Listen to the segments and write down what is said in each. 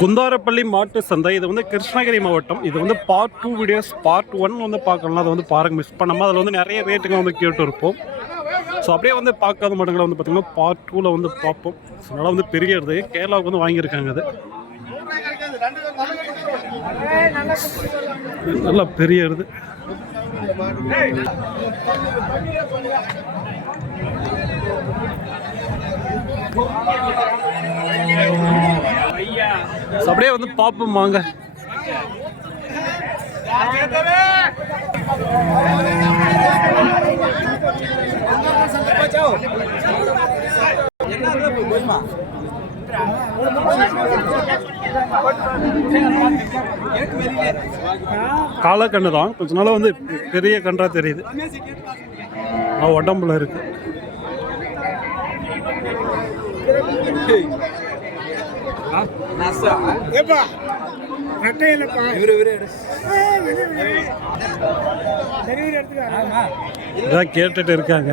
குந்தாரப்பள்ளி மாட்டு சந்தை. இது வந்து கிருஷ்ணகிரி மாவட்டம். இது வந்து பார்ட் 2 வீடியோஸ். பார்ட் 1 வந்து பார்க்கலாம். அதை வந்து பாருங்க, மிஸ் பண்ணாமல். அதில் வந்து நிறைய ரேட்டுங்க வந்து கேட்டு இருப்போம். ஸோ அப்படியே வந்து பார்க்காத மாட்டங்களை வந்து பார்த்திங்கன்னா பார்ட் 2ல் வந்து பார்ப்போம். ஸோ அதனால் வந்து பெரியது கேரளாவுக்கு வந்து வாங்கியிருக்காங்க. அது நல்லா பெரியது. அப்படியே வந்து பார்ப்போம் வாங்க. காலக்கண்ணு தான், கொஞ்ச நாள் வந்து பெரிய கன்றா தெரியுது. உடம்புல இருக்கு. இதான் கேட்டுட்டு இருக்காங்க.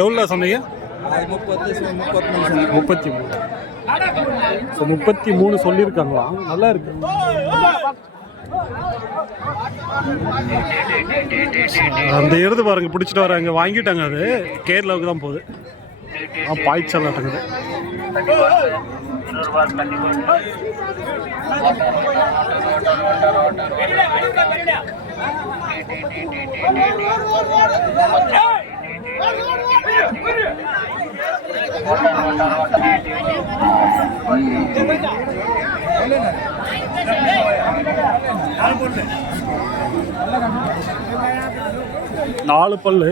எவ்வளோ சொன்னீங்க? 33 சொல்லியிருக்காங்களா? நல்லா இருக்கு. அந்த எருது பாருங்க, பிடிச்சிட்டு வராங்க. வாங்கிட்டாங்க. அது கேரளாவுக்கு தான் போகுது. பாய்ச்சல் நடக்குது. நாலு பல்லு.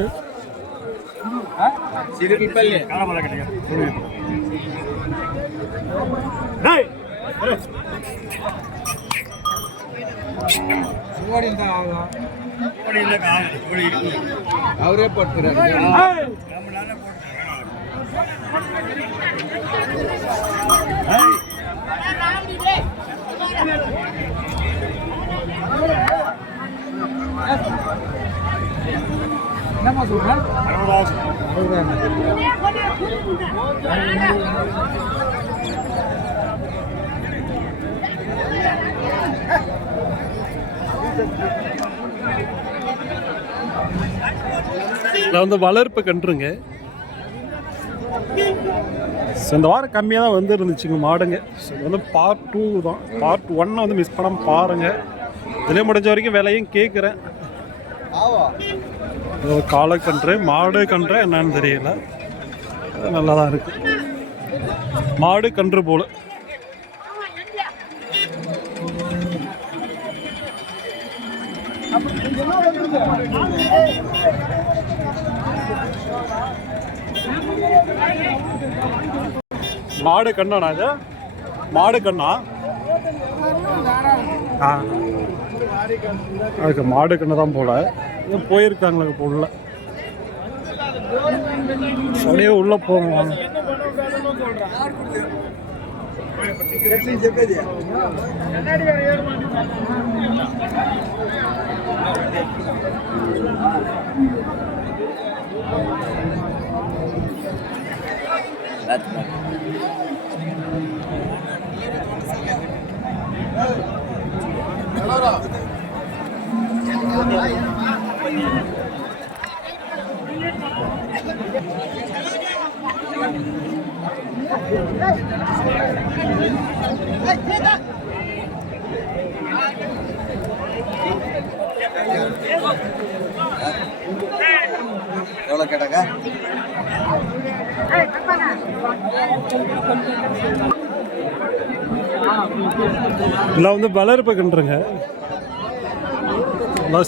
அவரே போட்டுறாரு. என்னமா சொல்றேன்? நான் வந்து வளர்ப்பு கன்றுங்க. இந்த வாரம் கம்மியாக தான் வந்து இருந்துச்சுங்க மாடுங்க. இது வந்து பார்ட் 2 தான். பார்ட் 1 வந்து மிஸ் பண்ணாமல் பாருங்கள். இதிலே முடிஞ்ச வரைக்கும் விலையும் கேட்குறேன். காலக்கன்று மாடு கன்று என்னன்னு தெரியல. நல்லா தான் இருக்கு. மாடு கன்று போல. மாடு கண்ணாண்ணா? இது மாடு கண்ணா? அதுக்கு மாடு கண்ணு தான் போல. போயிருக்காங்களே போல. அப்படியே உள்ள போவோம். எவ்வளோ கேட்டாங்க? இல்லை வந்து வளர்ப்பு கன்றுங்க.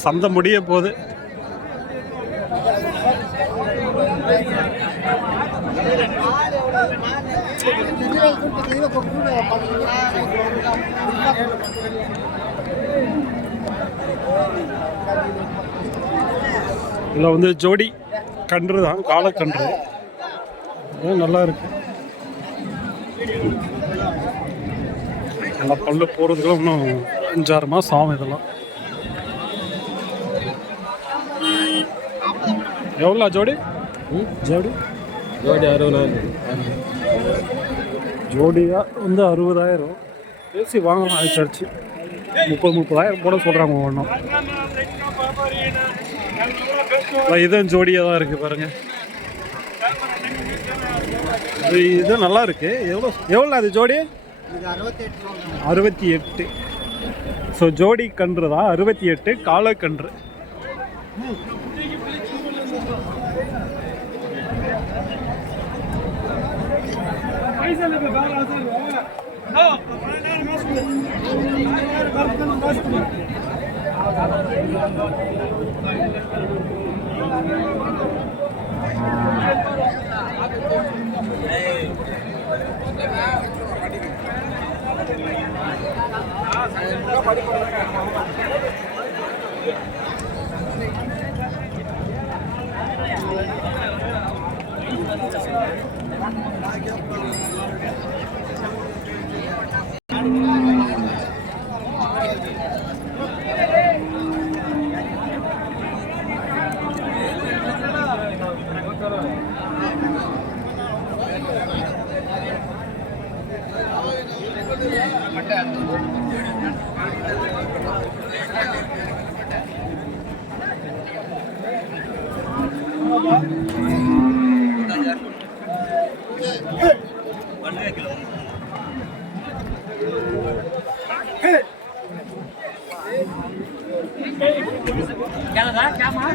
சந்தை முடிய போகுது. இதில் வந்து ஜோடி கன்று தான், காலக்கன்று. நல்லா இருக்கு. நல்லா பல்லு போகிறதுக்குலாம் இன்னும் 5-6 மாதம் ஆகும். இதெல்லாம் எவ்வளோ ஜோடி ஜோடி ஜோடி 60,000. ஜோடியாக வந்து 60,000 பேசி வாங்கலாம். அடிச்சு 30,000 போட சொல்கிறாங்க ஒன்றும். இதுவும் ஜோடியாக தான் இருக்குது பாருங்கள். இது நல்லா இருக்குது. எவ்வளோ அது ஜோடி? 68. ஸோ ஜோடி கன்று தான் 68. காலை கன்று. क्या लगा क्या मार